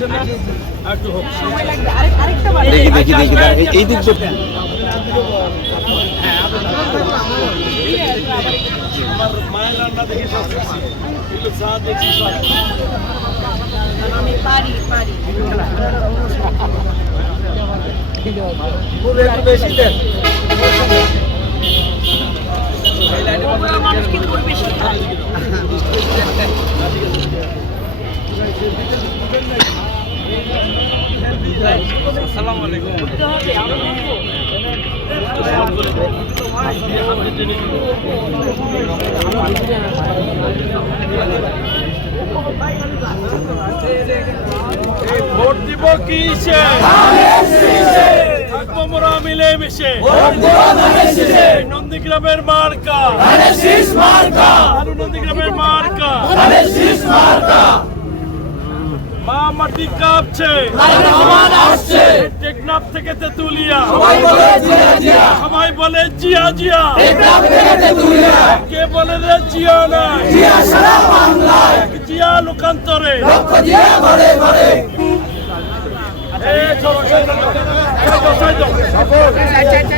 দিচ্ছেন না? আর একটু হোক। দেখি দেখি দেখি এই- দিক মায়ের রান্না দেখে সব শিখছি চা দেখছি সব আমি পারি পারি একটু বেশি দেন বগুড়ার মানুষ কি গুড় বেশি খায় আসসালামু আলাইকুম ভোট দিব কিসে থাকব মোরা মিলে মিশে নন্দীগ্রামের মার্কা। নন্দীগ্রামের মার্কা। মা মাটি কাঁপছে এই টেকনাফ থেকে তেতুলিয়া সবাই বলে জিয়া জিয়া কে বলে রে জিয়া না জিয়া লোকান্তরে এই চলো, চলো, চলো, চলো, চলো। আজকে আসেন নিপন্দি পিঠা বানাচ্ছে বানাবেন না কেউ খাবেন এই যে খাবার আছে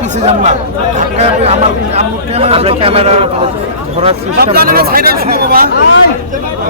পিছিয়ে যান না আমার আমরা ক্যামেরা ধরার সিস্টেম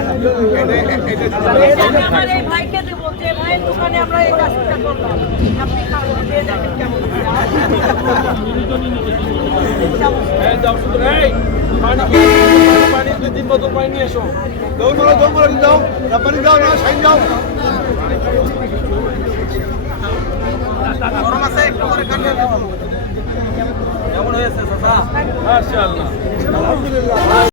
আমি আমার এই ভাইকে দেবো যে ভাইয়ের দোকানে আমরা এই কাজটা করলাম আপনি খাবেন দিয়ে দেখেন কেমন এই চামচ এই যাও শুধু এই পানি পানি দুই তিন বোতল পানি নিয়ে এসো কেমন হয়েছে মাশাআল্লাহ।